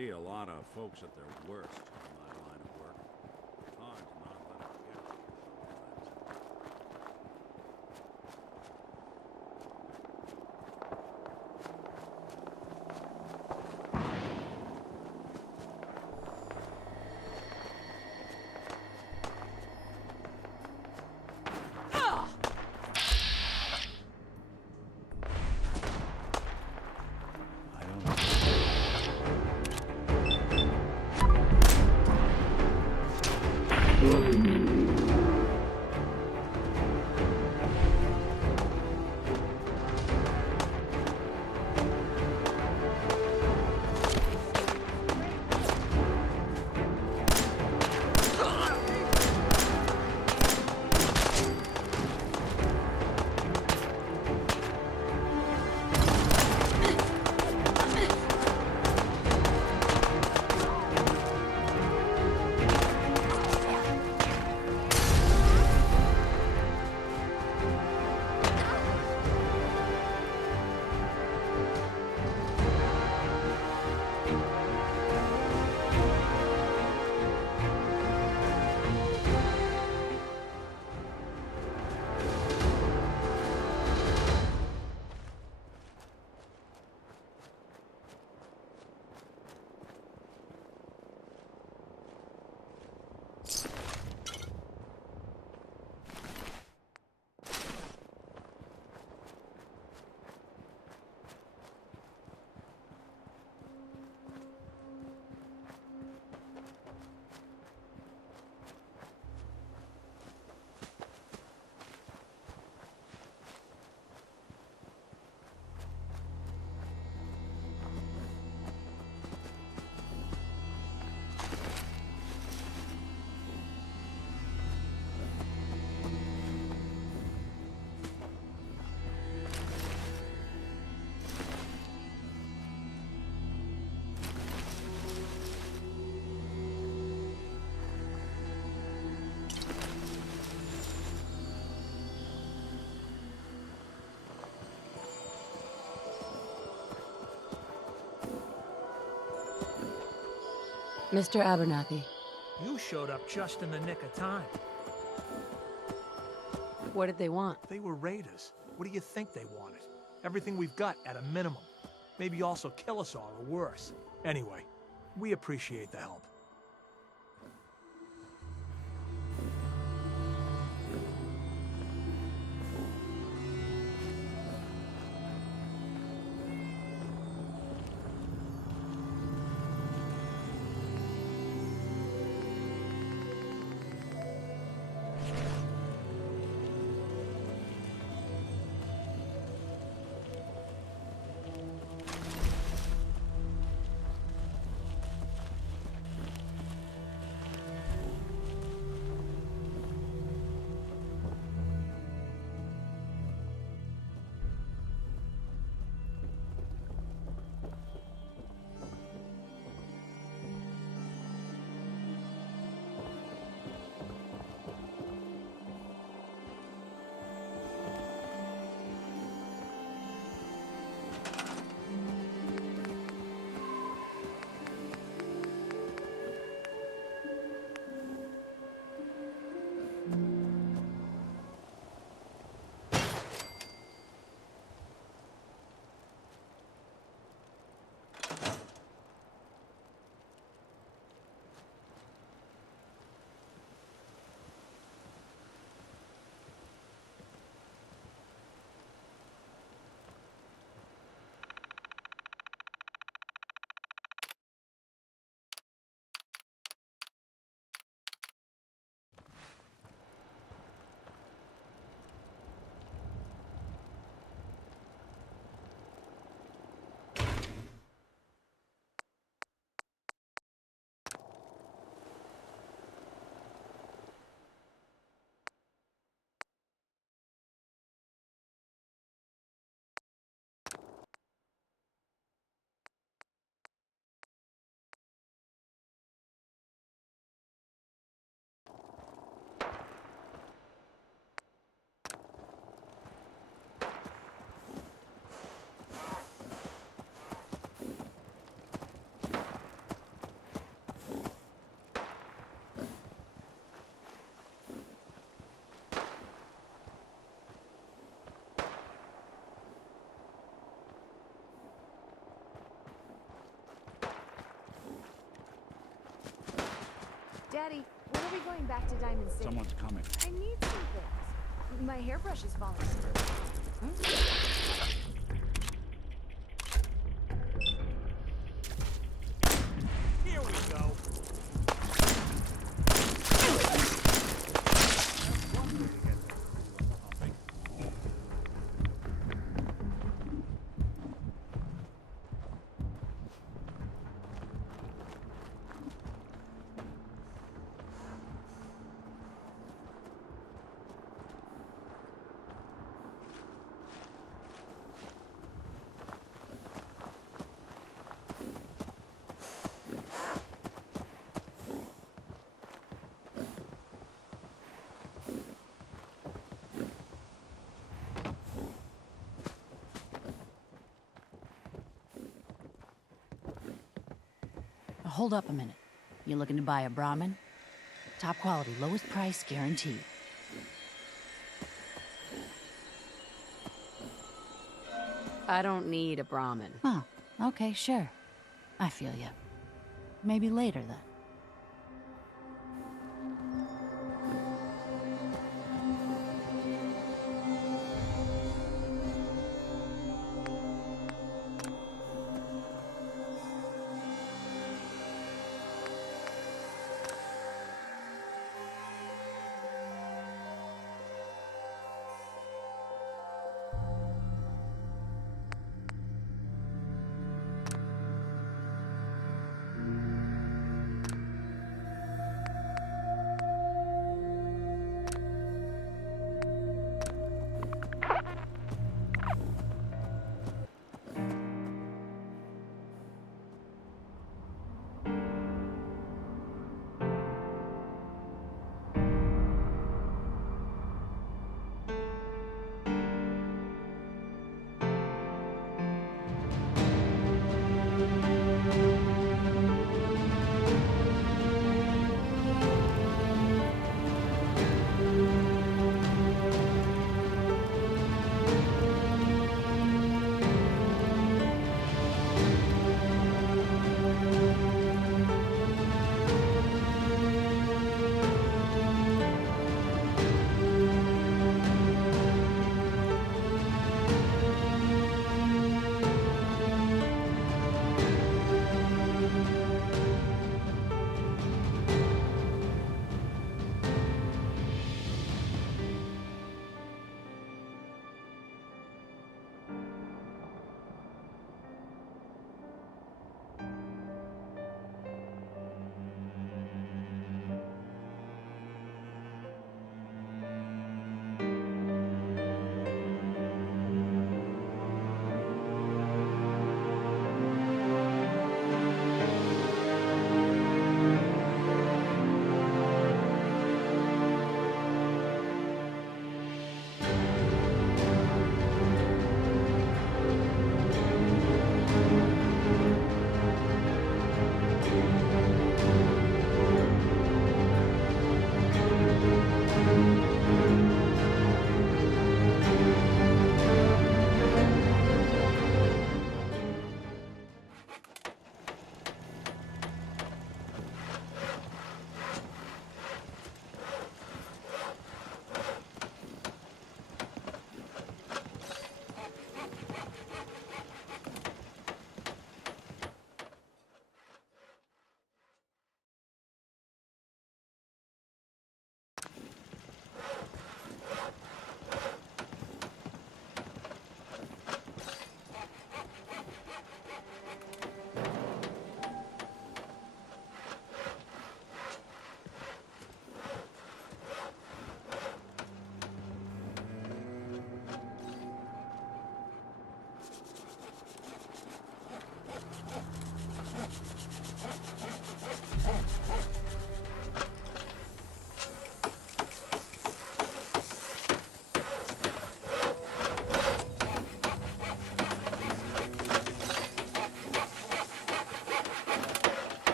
see a lot of folks at their worst in my line of work. It's hard to not let it get to you sometimes. I don't know. Mr. Abernathy, You showed up just in the nick of time. what did they want? They were raiders. What do you think they wanted? Everything we've got at a minimum. Maybe also kill us all or worse. Anyway, we appreciate the help. Daddy, when are we going back to Diamond City? Someone's coming. I need some things. My hairbrush is falling apart. Here we go. Hold up a minute. You looking to buy a Brahmin? Top quality, lowest price guaranteed. I don't need a Brahmin. Oh, okay, sure. I feel ya. Maybe later, then.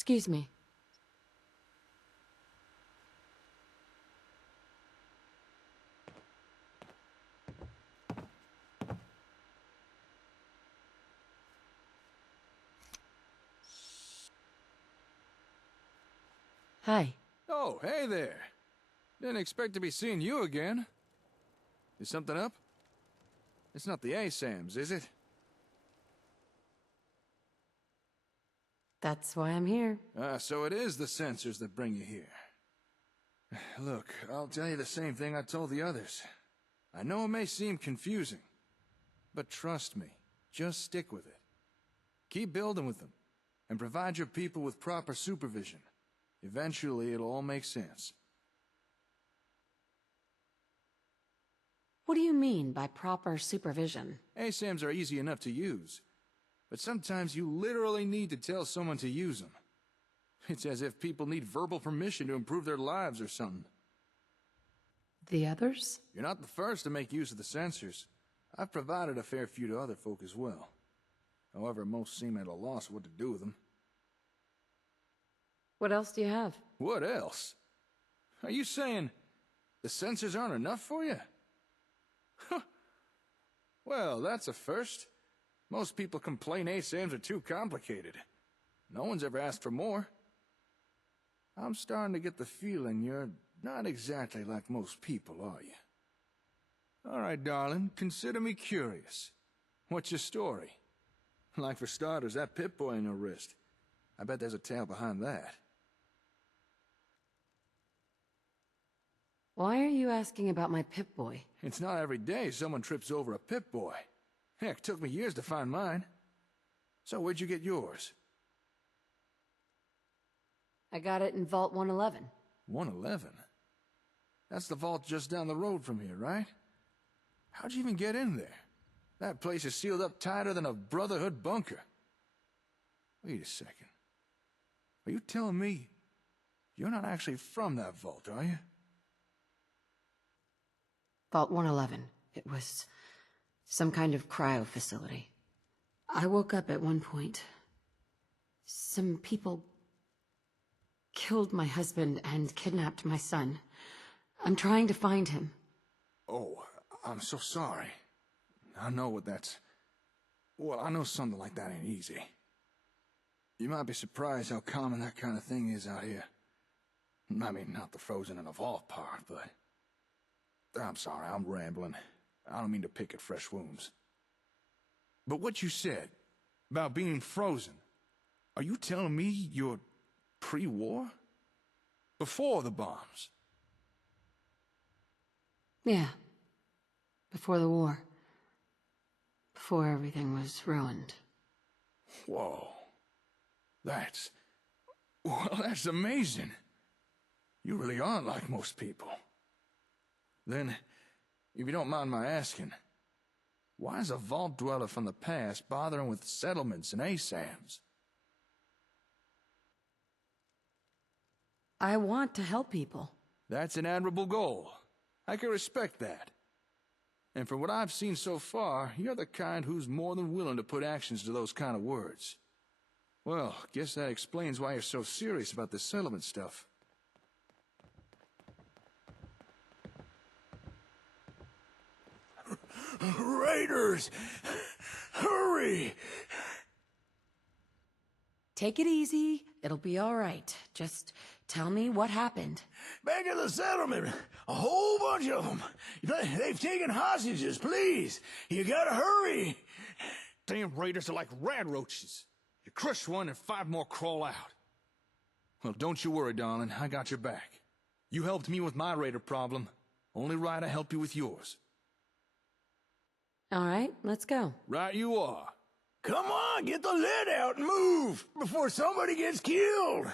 Excuse me. Hi. Oh, hey there. Didn't expect to be seeing you again. Is something up? It's not the ASAMs, is it? That's why I'm here. So it is the sensors that bring you here. Look, I'll tell you the same thing I told the others. I know it may seem confusing, but trust me, just stick with it. Keep building with them, and provide your people with proper supervision. Eventually, it'll all make sense. What do you mean by proper supervision? ASAMs are easy enough to use, but sometimes you literally need to tell someone to use them. It's as if people need verbal permission to improve their lives or something. The others? You're not the first to make use of the sensors. I've provided a fair few to other folk as well. However, most seem at a loss what to do with them. What else do you have? What else? Are you saying the sensors aren't enough for you? Well, that's a first. Most people complain ASAMs are too complicated. No one's ever asked for more. I'm starting to get the feeling you're not exactly like most people, are you? All right, darling, consider me curious. What's your story? Like for starters, that Pip-Boy on your wrist. I bet there's a tale behind that. Why are you asking about my Pip-Boy? It's not every day someone trips over a Pip-Boy. Heck, it took me years to find mine. So where'd you get yours? I got it in Vault 111. 111? That's the vault just down the road from here, right? How'd you even get in there? That place is sealed up tighter than a Brotherhood bunker. Wait a second. Are you telling me you're not actually from that vault, are you? Vault 111. It was some kind of cryo facility. I woke up at one point. Some people killed my husband and kidnapped my son. I'm trying to find him. Oh, I'm so sorry. I know what that's... Well, I know something like that ain't easy. You might be surprised how common that kind of thing is out here. I mean, not the frozen in a vault part, but... I'm sorry, I'm rambling. I don't mean to pick at fresh wounds. But what you said about being frozen, are you telling me you're pre-war? Before the bombs? Yeah. Before the war. Before everything was ruined. Whoa. Well, that's amazing. You really aren't like most people. Then, if you don't mind my asking, why is a vault dweller from the past bothering with settlements and ASAMs? I want to help people. That's an admirable goal. I can respect that. And from what I've seen so far, you're the kind who's more than willing to put actions to those kind of words. Well, guess that explains why you're so serious about this settlement stuff. Raiders! Hurry! Take it easy. It'll be all right. Just tell me what happened. Back at the settlement, a whole bunch of them. They've taken hostages, please. You gotta hurry. Damn raiders are like rad roaches. You crush one and 5 more crawl out. Well, don't you worry, darling. I got your back. You helped me with my raider problem. Only right I help you with yours. All right, let's go. Right you are. Come on, get the lid out and move before somebody gets killed.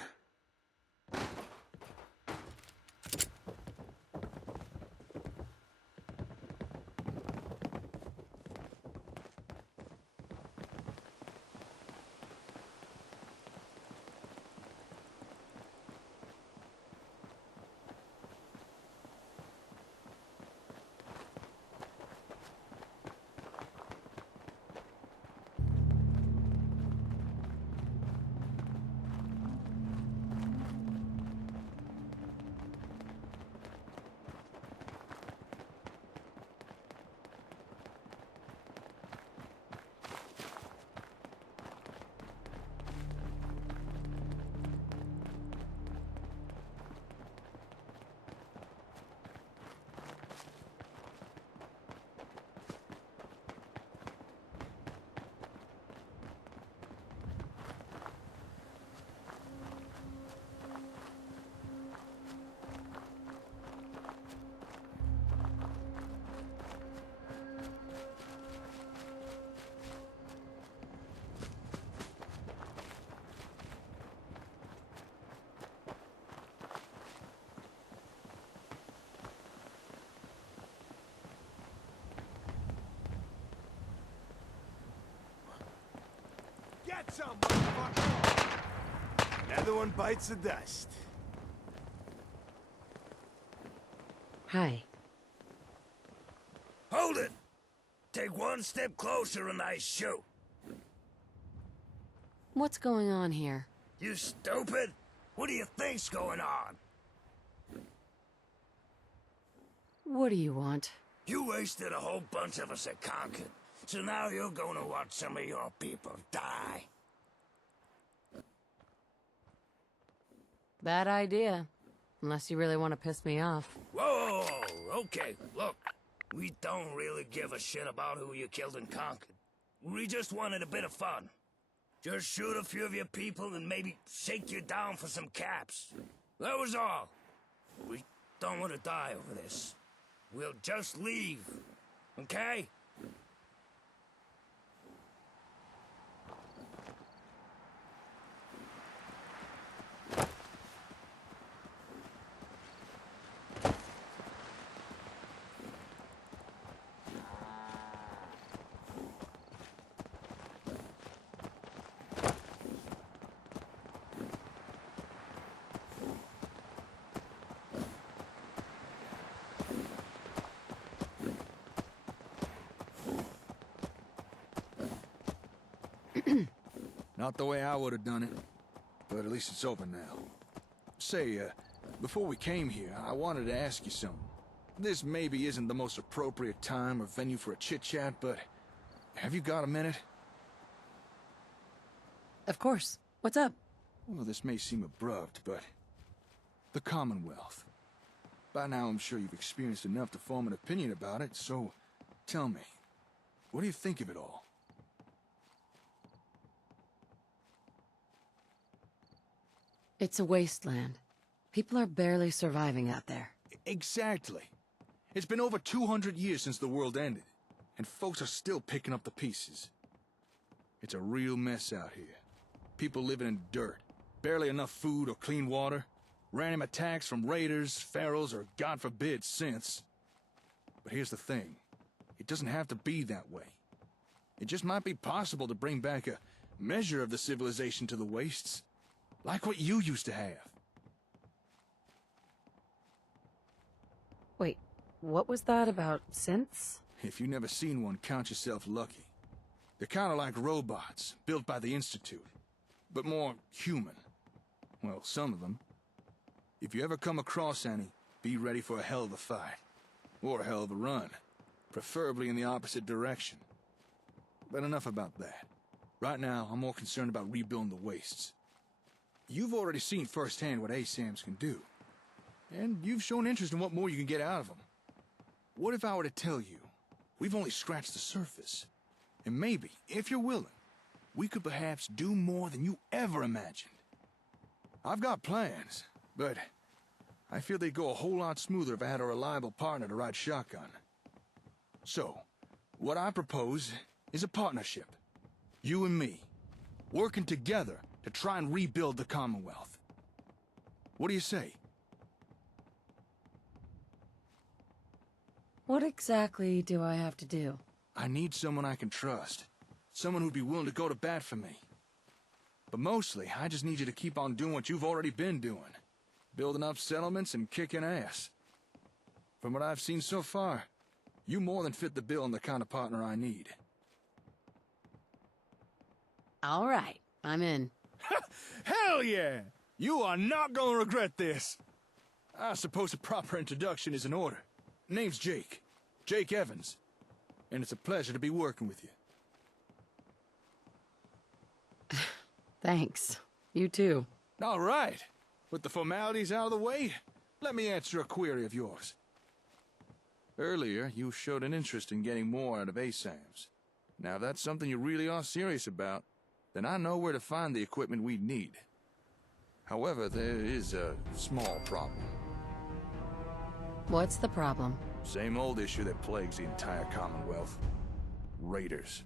got some, motherfucker! Another one bites the dust. Hi. Hold it! Take one step closer and I shoot. What's going on here? You stupid! What do you think's going on? What do you want? You wasted a whole bunch of us at Concord, so now you're gonna watch some of your people die. Bad idea. Unless you really want to piss me off. Whoa, okay, look. We don't really give a shit about who you killed in Concord. We just wanted a bit of fun. Just shoot a few of your people and maybe shake you down for some caps. That was all. We don't want to die over this. We'll just leave, okay? Not the way I would have done it, but at least it's over now. Say, before we came here, I wanted to ask you something. This maybe isn't the most appropriate time or venue for a chit-chat, but have you got a minute? Of course. What's up? Well, this may seem abrupt, but the Commonwealth. By now, I'm sure you've experienced enough to form an opinion about it, so tell me, what do you think of it all? It's a wasteland. People are barely surviving out there. Exactly. It's been over 200 years since the world ended, and folks are still picking up the pieces. It's a real mess out here. People living in dirt, barely enough food or clean water, random attacks from raiders, ferals, or God forbid, synths. But here's the thing. It doesn't have to be that way. It just might be possible to bring back a measure of the civilization to the wastes. Like what you used to have. Wait, what was that about synths? If you've never seen one, count yourself lucky. They're kind of like robots, built by the Institute, but more human. Well, some of them. If you ever come across any, be ready for a hell of a fight. Or a hell of a run. Preferably in the opposite direction. But enough about that. Right now, I'm more concerned about rebuilding the wastes. You've already seen firsthand what ASAMs can do. And you've shown interest in what more you can get out of them. What if I were to tell you, we've only scratched the surface? And maybe, if you're willing, we could perhaps do more than you ever imagined. I've got plans, but I feel they'd go a whole lot smoother if I had a reliable partner to ride shotgun. So, what I propose is a partnership. You and me, working together to try and rebuild the Commonwealth. What do you say? What exactly do I have to do? I need someone I can trust. Someone who'd be willing to go to bat for me. But mostly, I just need you to keep on doing what you've already been doing. Building up settlements and kicking ass. From what I've seen so far, you more than fit the bill on the kind of partner I need. All right, I'm in. Hell yeah! You are not gonna regret this! I suppose a proper introduction is in order. Name's Jake. Jake Evans. And it's a pleasure to be working with you. Thanks. You too. All right. With the formalities out of the way, let me answer a query of yours. Earlier, you showed an interest in getting more out of ASAMs. Now, if that's something you really are serious about, then I know where to find the equipment we need. However, there is a small problem. What's the problem? Same old issue that plagues the entire Commonwealth. Raiders.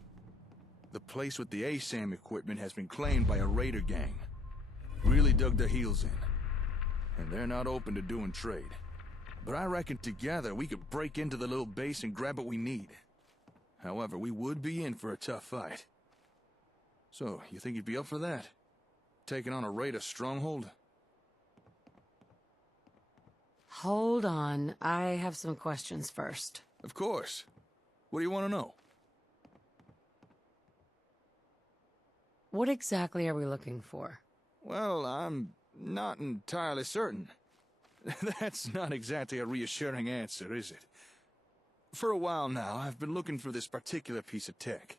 The place with the ASAM equipment has been claimed by a raider gang. Really dug their heels in. And they're not open to doing trade. But I reckon together we could break into the little base and grab what we need. However, we would be in for a tough fight. So, you think you'd be up for that? Taking on a raider stronghold? Hold on, I have some questions first. Of course. What do you want to know? What exactly are we looking for? Well, I'm not entirely certain. That's not exactly a reassuring answer, is it? For a while now, I've been looking for this particular piece of tech.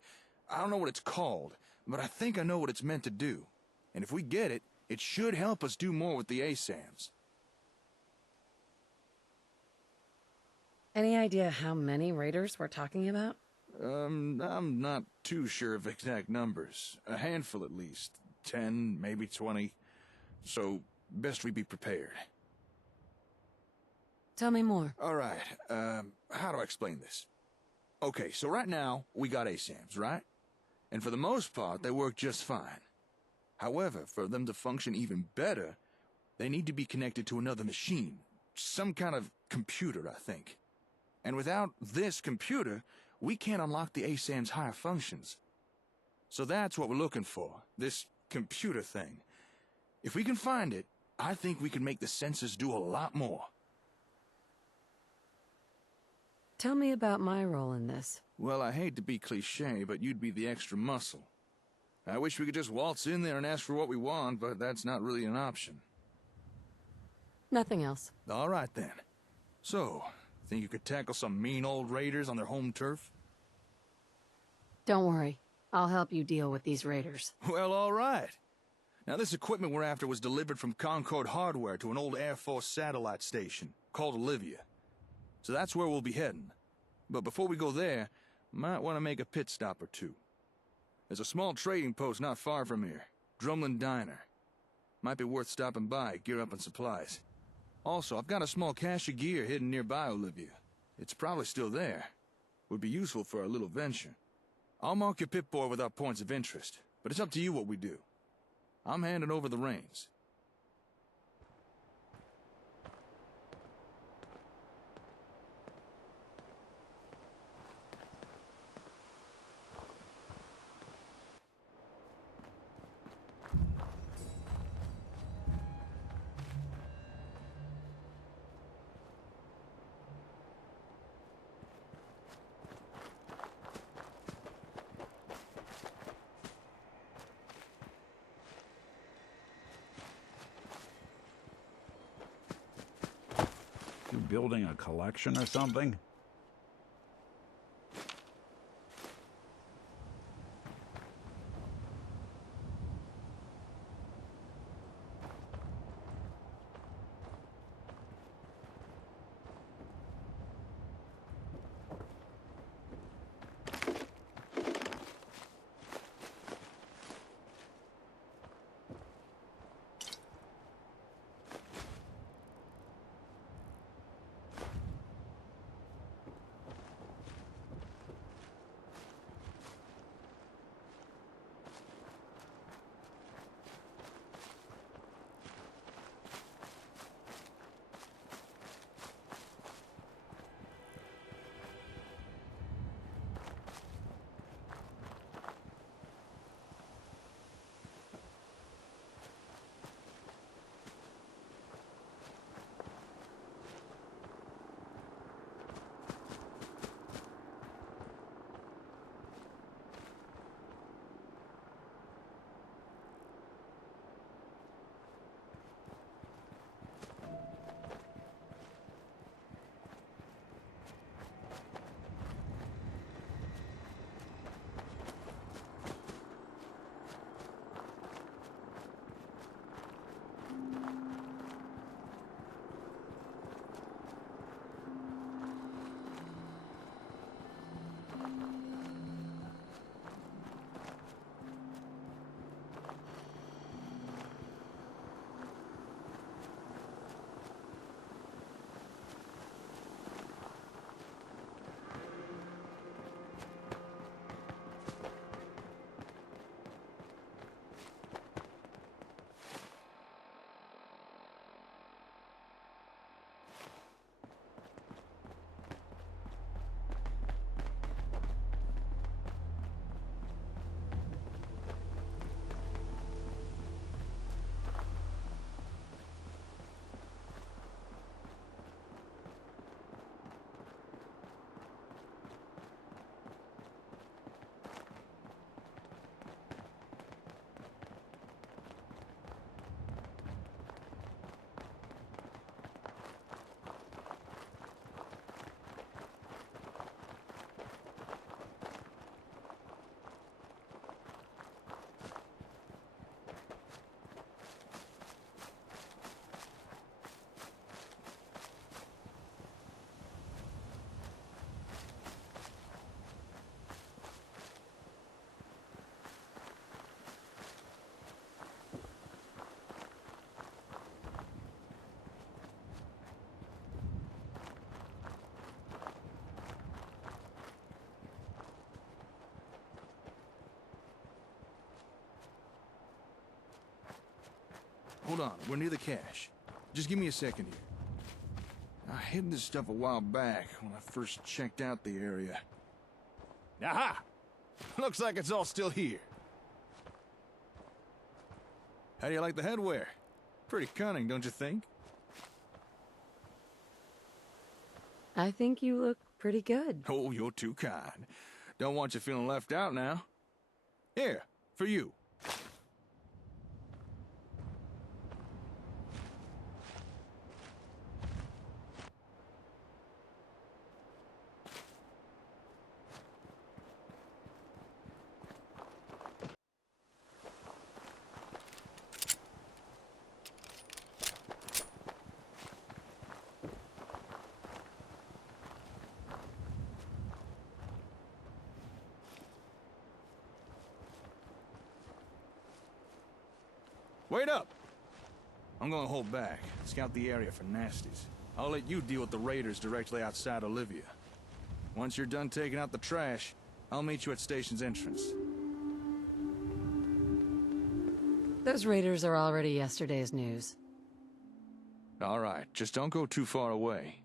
I don't know what it's called, but I think I know what it's meant to do. And if we get it, it should help us do more with the ASAMs. Any idea how many raiders we're talking about? I'm not too sure of exact numbers. A handful at least. 10, maybe 20. So, best we be prepared. Tell me more. All right, how do I explain this? Okay, so right now, we got ASAMs, right? And for the most part, they work just fine. However, for them to function even better, they need to be connected to another machine. Some kind of computer, I think. And without this computer, we can't unlock the ASAM's higher functions. So that's what we're looking for, this computer thing. If we can find it, I think we can make the sensors do a lot more. Tell me about my role in this. Well, I hate to be cliché, but you'd be the extra muscle. I wish we could just waltz in there and ask for what we want, but that's not really an option. Nothing else. All right, then. So, think you could tackle some mean old raiders on their home turf? Don't worry. I'll help you deal with these raiders. Well, all right. Now, this equipment we're after was delivered from Concord Hardware to an old Air Force satellite station called Olivia. So that's where we'll be heading. But before we go there, might want to make a pit stop or two. There's a small trading post not far from here, Drumlin Diner. Might be worth stopping by, gear up on supplies. Also, I've got a small cache of gear hidden nearby Olivia. It's probably still there. Would be useful for our little venture. I'll mark your pip-boy with our points of interest, but it's up to you what we do. I'm handing over the reins. You building a collection or something? hold on. We're near the cache. Just give me a second here. I hid this stuff a while back when I first checked out the area. Aha! Looks like it's all still here. How do you like the headwear? Pretty cunning, don't you think? I think you look pretty good. Oh, you're too kind. Don't want you feeling left out now. Here, for you. Wait up! I'm gonna hold back, scout the area for nasties. I'll let you deal with the raiders directly outside Olivia. Once you're done taking out the trash, I'll meet you at station's entrance. Those raiders are already yesterday's news. All right, just don't go too far away.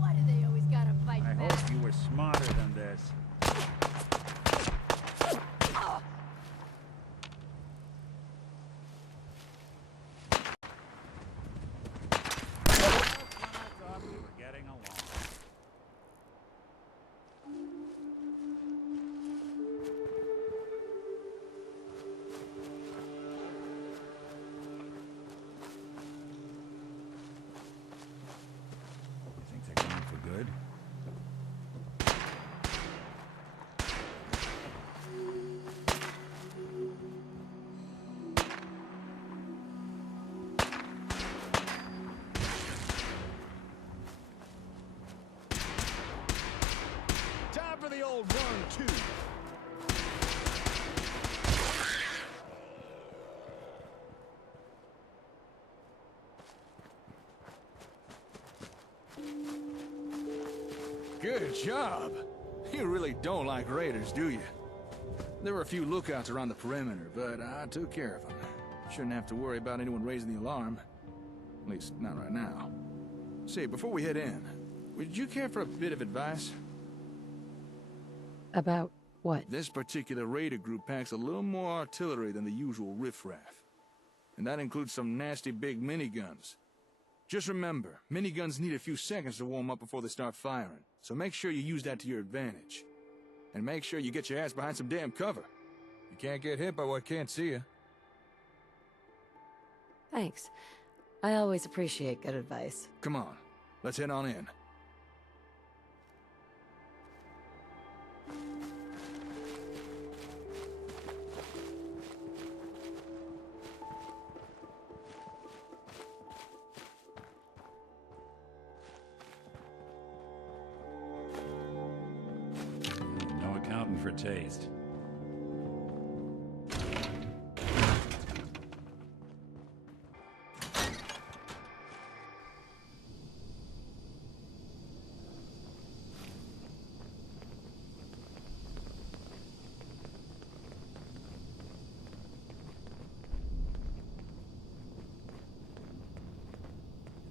Why do they always gotta fight I back? hope you were smarter than this. That's when I thought we were getting along. You think they're gone for good? Time for the old 1-2. Good job. You really don't like raiders, do you? There were a few lookouts around the perimeter, but I took care of them. Shouldn't have to worry about anyone raising the alarm. At least, not right now. Say, before we head in, would you care for a bit of advice? About what? This particular raider group packs a little more artillery than the usual riffraff. And that includes some nasty big miniguns. Just remember, miniguns need a few seconds to warm up before they start firing, so make sure you use that to your advantage. And make sure you get your ass behind some damn cover. You can't get hit by what can't see you. Thanks. I always appreciate good advice. Come on, let's head on in. No accounting for taste.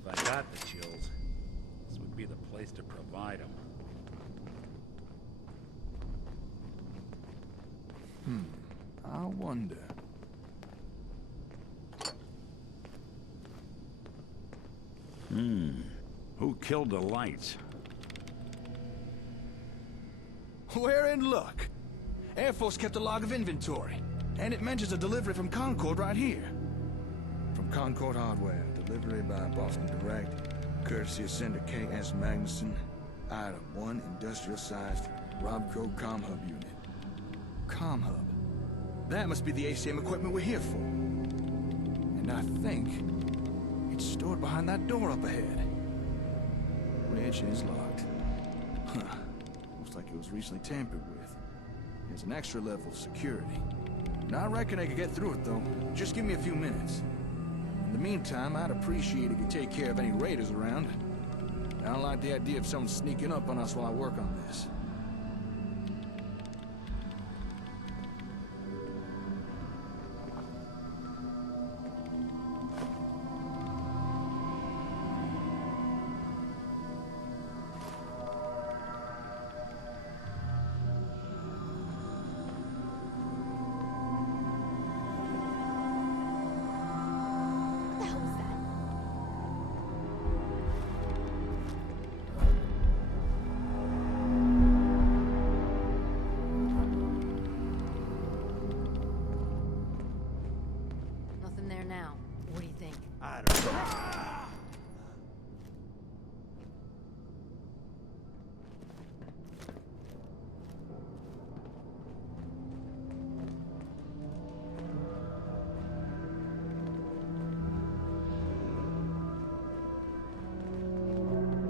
If I got the chills, this would be the place to provide them. I wonder. Who killed the lights? We're in luck. Air Force kept a log of inventory, and it mentions a delivery from Concord right here. From Concord Hardware, delivery by Boston Direct, courtesy of Senator K.S. Magnuson, item 1, industrial-sized Robco ComHub unit. ComHub. That must be the ACM equipment we're here for. And I think it's stored behind that door up ahead. Which is locked. Huh. Looks like it was recently tampered with. There's an extra level of security. Now, I reckon I could get through it, though. Just give me a few minutes. In the meantime, I'd appreciate if you take care of any raiders around. I don't like the idea of someone sneaking up on us while I work on this. What the hell was that? Nothing there now. What do you think? I don't know.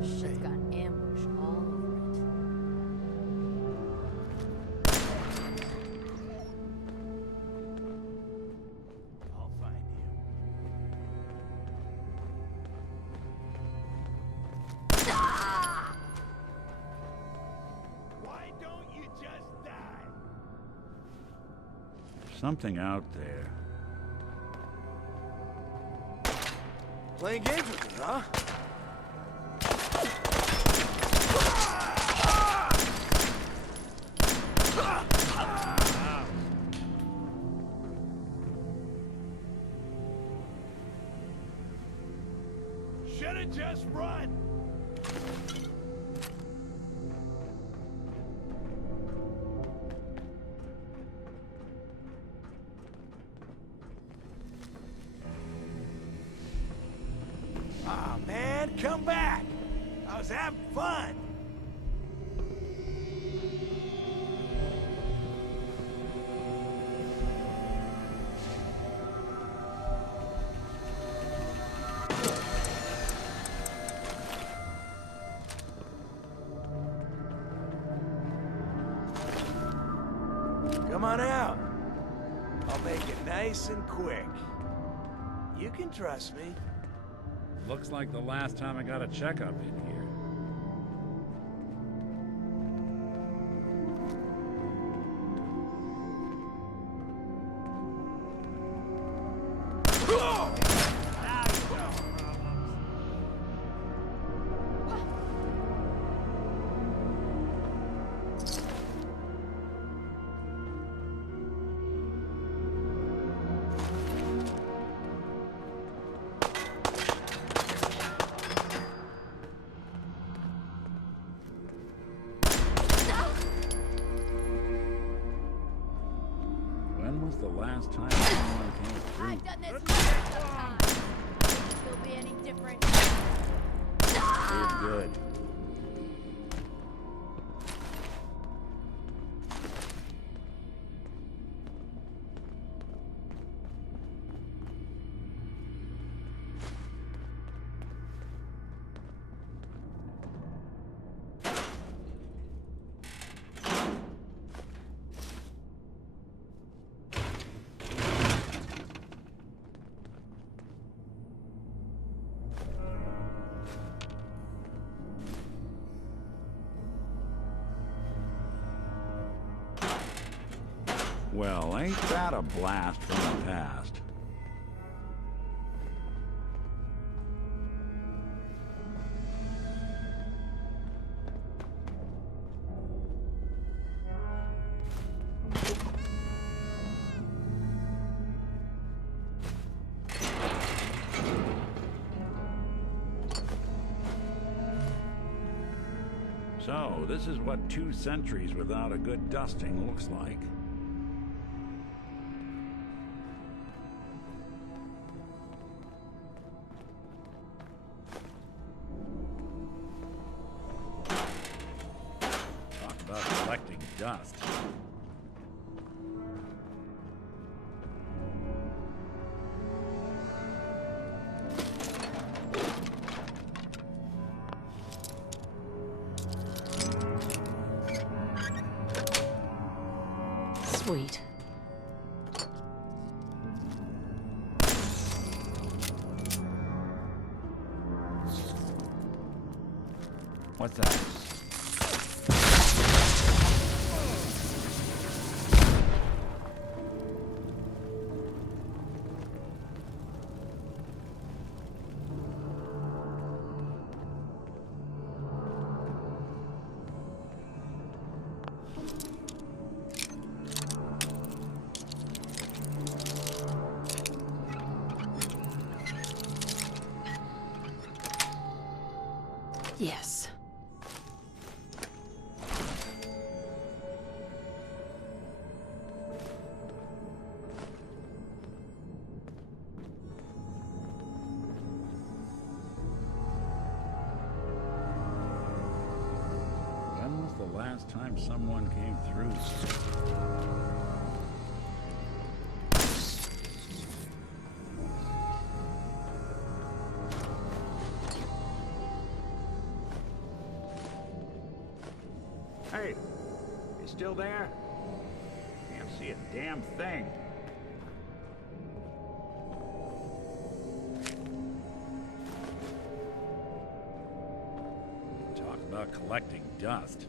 Shit's got ambush all over it. I'll find you. Why don't you just die? Something out there. Playing games with us, huh? Should've just run. Ah, man, come back. I was having fun. Come on out. I'll make it nice and quick. You can trust me. Looks like the last time I got a checkup in here. When was the last time someone came through? I've done this hundreds of times. Think it'll be any different. Good. Well, ain't that a blast from the past? So, this is what 2 centuries without a good dusting looks like. Talk about collecting dust. Sweet. What's that? Yes. When was the last time someone came through? Hey, you still there? Can't see a damn thing. Talk about collecting dust.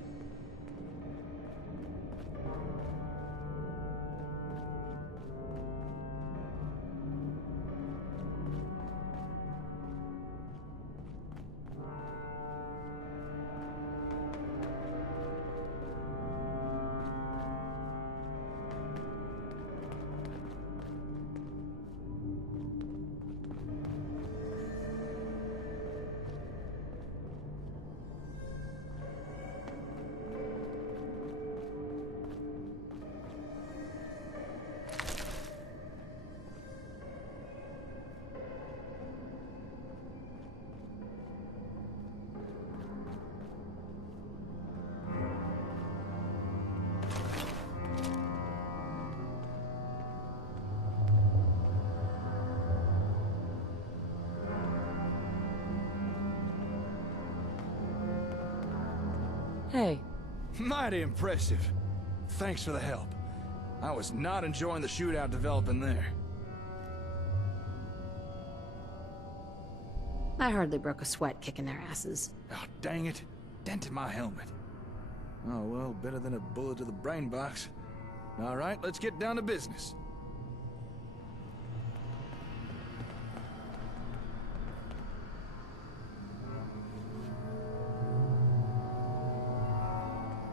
Hey, Mighty impressive. Thanks for the help. I was not enjoying the shootout developing there. I hardly broke a sweat kicking their asses. Oh, dang it. Dented my helmet. Oh, well, better than a bullet to the brain box. All right, let's get down to business.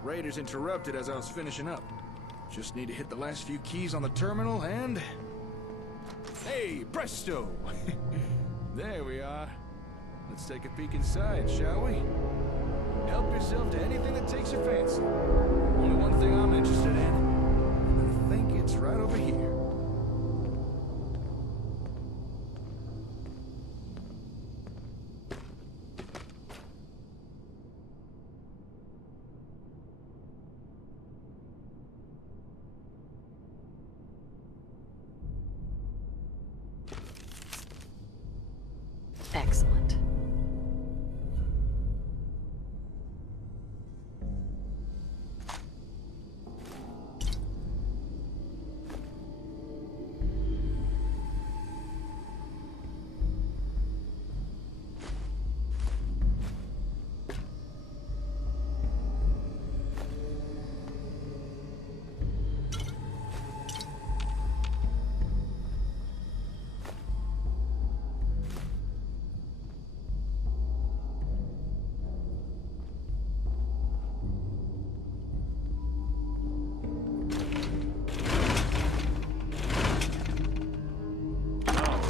Raiders interrupted as I was finishing up. Just need to hit the last few keys on the terminal and... Hey, presto! There we are. Let's take a peek inside, shall we? Help yourself to anything that takes your fancy. Only one thing I'm interested in, and I think it's right over here. Excellent.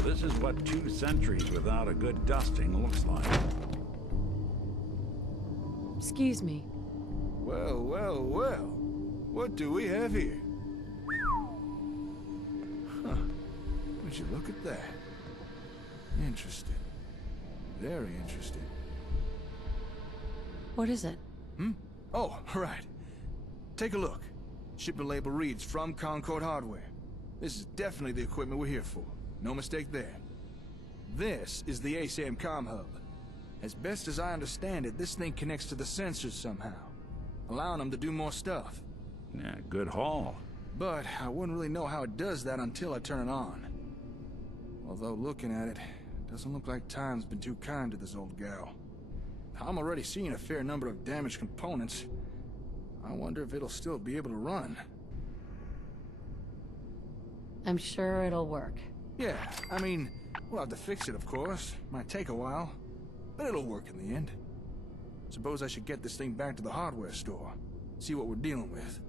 This is what 2 centuries without a good dusting looks like. Excuse me. Well, well, well. What do we have here? Huh. Would you look at that? Interesting. Very interesting. What is it? Oh, right. Take a look. Shipment label reads, from Concord Hardware. This is definitely the equipment we're here for. No mistake there. This is the ASAM comm hub. As best as I understand it, this thing connects to the sensors somehow, allowing them to do more stuff. Yeah, good haul. But I wouldn't really know how it does that until I turn it on. Although looking at it, doesn't look like time's been too kind to this old gal. I'm already seeing a fair number of damaged components. I wonder if it'll still be able to run. I'm sure it'll work. Yeah, I mean, we'll have to fix it, of course. Might take a while, but it'll work in the end. Suppose I should get this thing back to the hardware store, see what we're dealing with.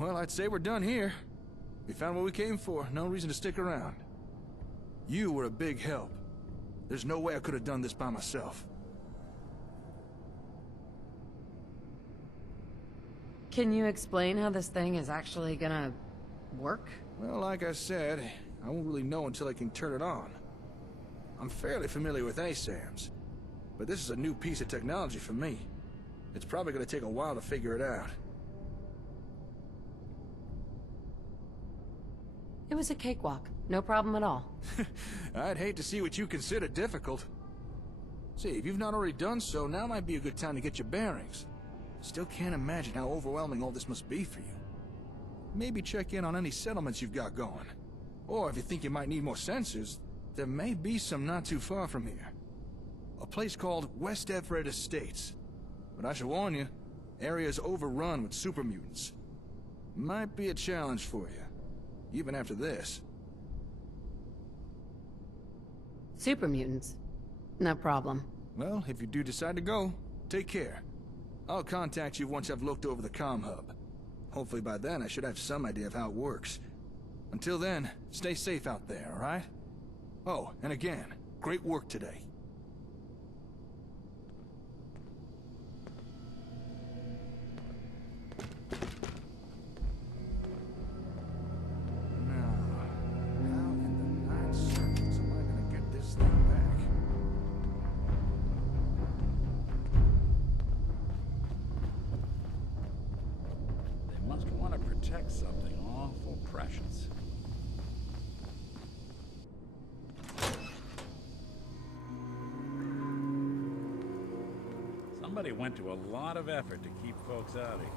Well, I'd say we're done here. We found what we came for, no reason to stick around. You were a big help. There's no way I could have done this by myself. Can you explain how this thing is actually gonna work? Well, like I said, I won't really know until I can turn it on. I'm fairly familiar with ASAMs, but this is a new piece of technology for me. It's probably gonna take a while to figure it out. It was a cakewalk. No problem at all. I'd hate to see what you consider difficult. See, if you've not already done so, now might be a good time to get your bearings. Still can't imagine how overwhelming all this must be for you. Maybe check in on any settlements you've got going. Or if you think you might need more sensors, there may be some not too far from here. A place called West Everett Estates. But I should warn you, area's overrun with super mutants. Might be a challenge for you, even after this. Super mutants. No problem. Well, if you do decide to go, take care. I'll contact you once I've looked over the comm hub. Hopefully by then I should have some idea of how it works. Until then, stay safe out there, alright? Oh, and again, great work today. Now, how in the 9 circles am I gonna get this thing back? They must want to protect something awful precious. Somebody went to a lot of effort to keep folks out of here.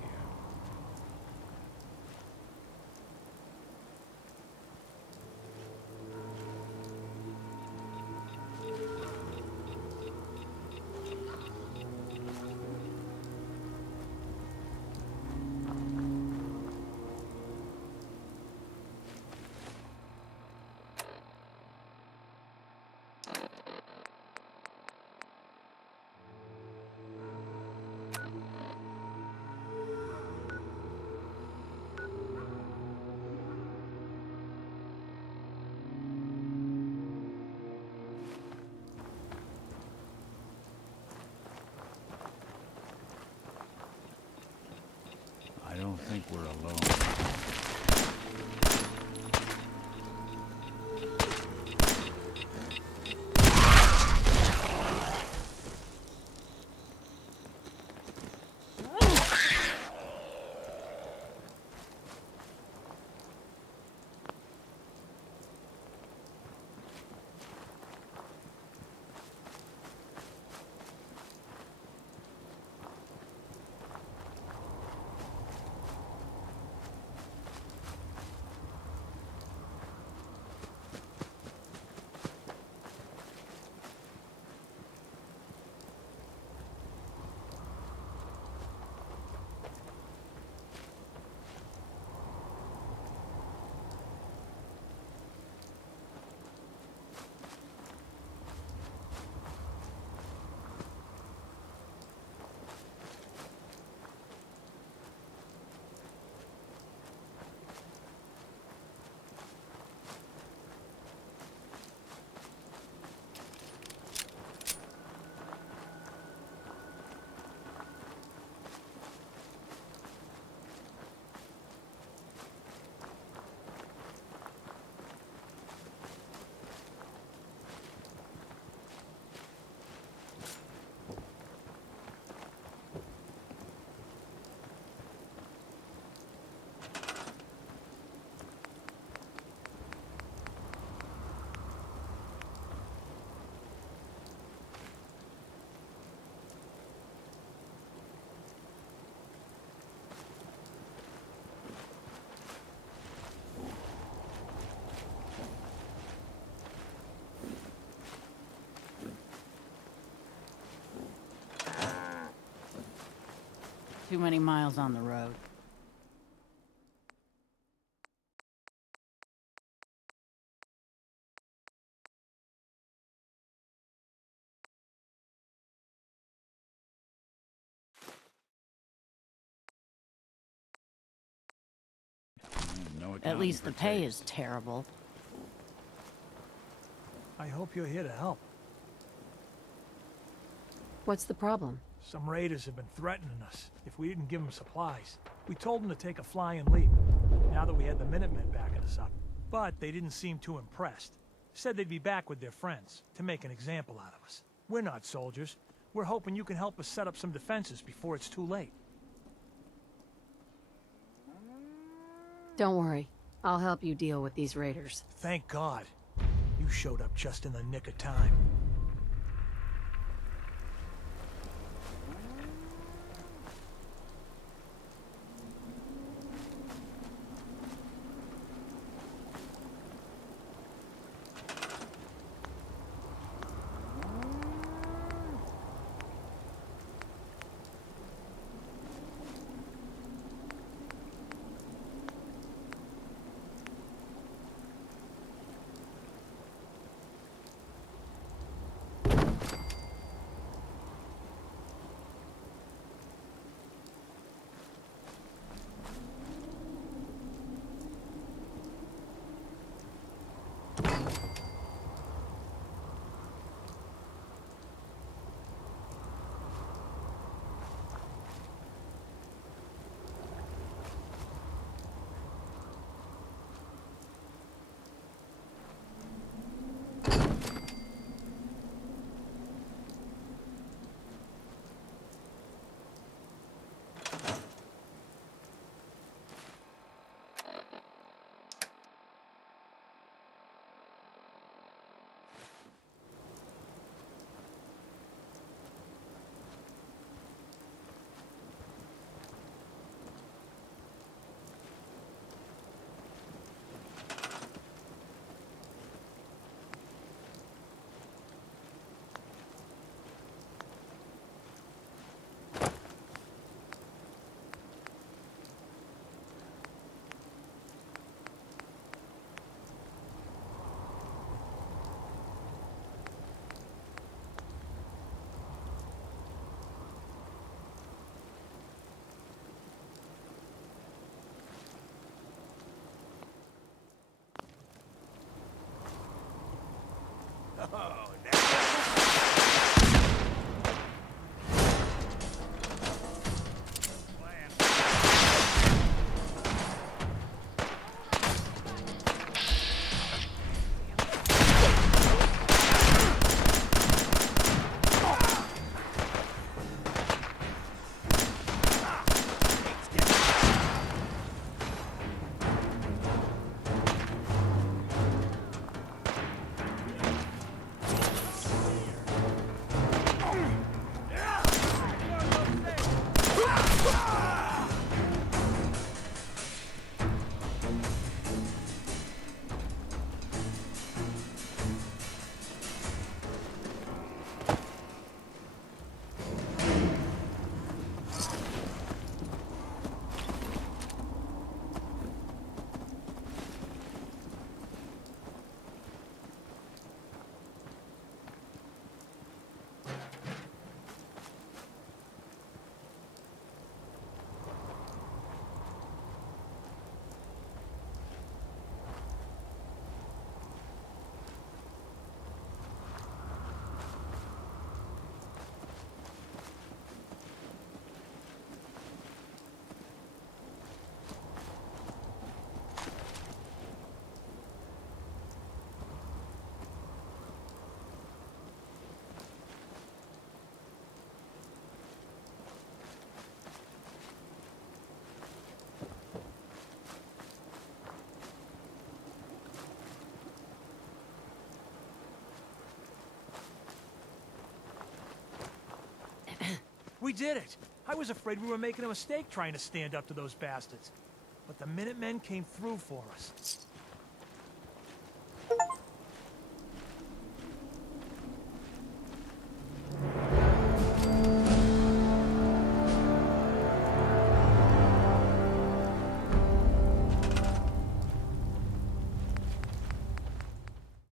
too many miles on the road. No At accounting least for the pay taste. is terrible. I hope you're here to help. What's the problem? Some raiders have been threatening us if we didn't give them supplies. We told them to take a flying leap, now that we had the Minutemen backing us up. But they didn't seem too impressed. Said they'd be back with their friends, to make an example out of us. We're not soldiers. We're hoping you can help us set up some defenses before it's too late. Don't worry. I'll help you deal with these raiders. Thank God. You showed up just in the nick of time. We did it! I was afraid we were making a mistake trying to stand up to those bastards. But the Minutemen came through for us.